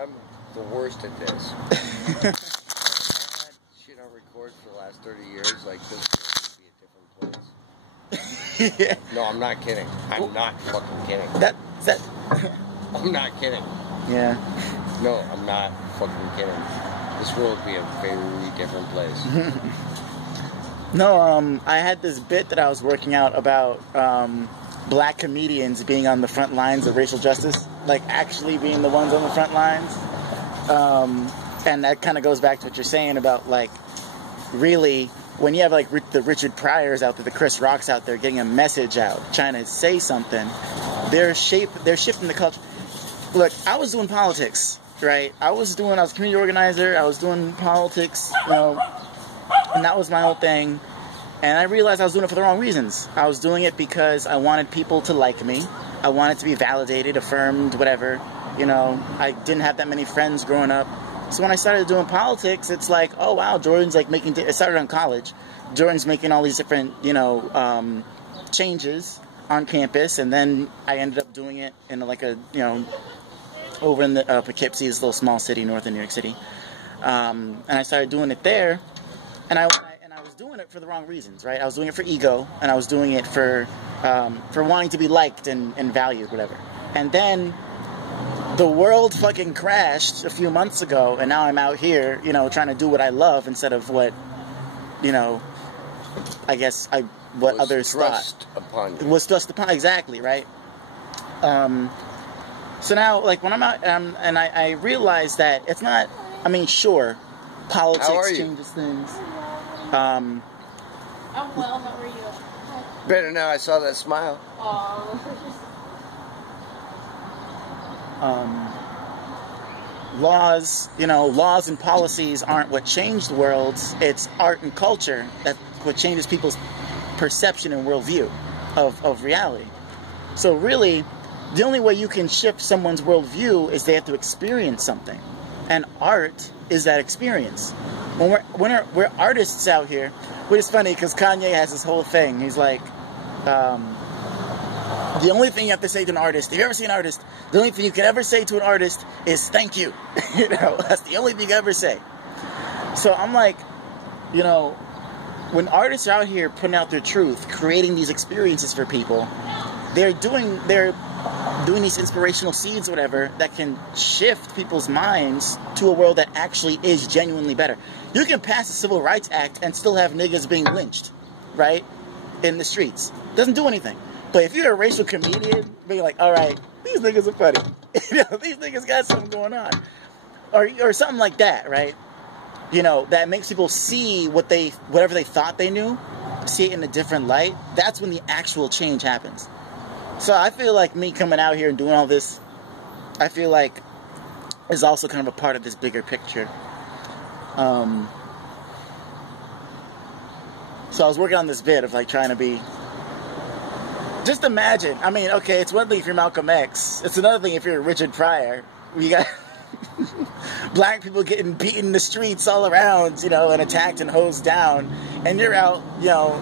I'm the worst at this. I've had shit on record for the last 30 years. Like, this would be a different place. Yeah. No, I'm not kidding. I'm not fucking kidding. I'm not kidding. Yeah. No, I'm not fucking kidding. This world would be a very different place. No, I had this bit that I was working out about black comedians being on the front lines of racial justice, like actually being the ones on the front lines. And that kind of goes back to what you're saying about, like, really, when you have, like, the Richard Pryors out there, the Chris Rocks out there getting a message out, trying to say something, they're shifting the culture. Look, I was doing politics, right? I was a community organizer, I was doing politics, you know, and that was my whole thing. And I realized I was doing it for the wrong reasons. I was doing it because I wanted people to like me. I wanted to be validated, affirmed, whatever. You know, I didn't have that many friends growing up. So when I started doing politics, it's like, oh wow, Jordan's like making, it started on college. Jordan's making all these different, you know, changes on campus. And then I ended up doing it in like a, you know, over in the Poughkeepsie, this little small city north of New York City. And I started doing it there. And I was doing it for the wrong reasons, right? I was doing it for ego, and I was doing it for wanting to be liked and valued, whatever. And then the world fucking crashed a few months ago, and now I'm out here, you know, trying to do what I love instead of what, you know, I guess what others thought. Was thrust upon, exactly, right? So now, like, when I'm out, and I realize that it's not, I mean, sure, politics changes things. I'm well, how are you? Better now, I saw that smile. Aww. Laws and policies aren't what change the world. It's art and culture that's what changes people's perception and worldview of reality. So really, the only way you can shift someone's worldview is they have to experience something. And art is that experience. When we're artists out here, which is funny because Kanye has this whole thing. He's like, the only thing you have to say to an artist, if you ever see an artist, the only thing you can ever say to an artist is thank you. You know, that's the only thing you ever say. So I'm like, you know, when artists are out here putting out their truth, creating these experiences for people, they're doing these inspirational seeds or whatever that can shift people's minds to a world that actually is genuinely better. You can pass a Civil Rights Act and still have niggas being lynched, right, in the streets. Doesn't do anything. But if you're a racial comedian, being like, all right, these niggas are funny. You know, these niggas got something going on. Or something like that, right? You know, that makes people see whatever they thought they knew, see it in a different light. That's when the actual change happens. So I feel like me coming out here and doing all this, I feel like is also kind of a part of this bigger picture. So I was working on this bit of like trying to be, just imagine, I mean, okay, it's one thing if you're Malcolm X, it's another thing if you're Richard Pryor. You got black people getting beaten in the streets all around, you know, and attacked and hosed down, and you're out, you know,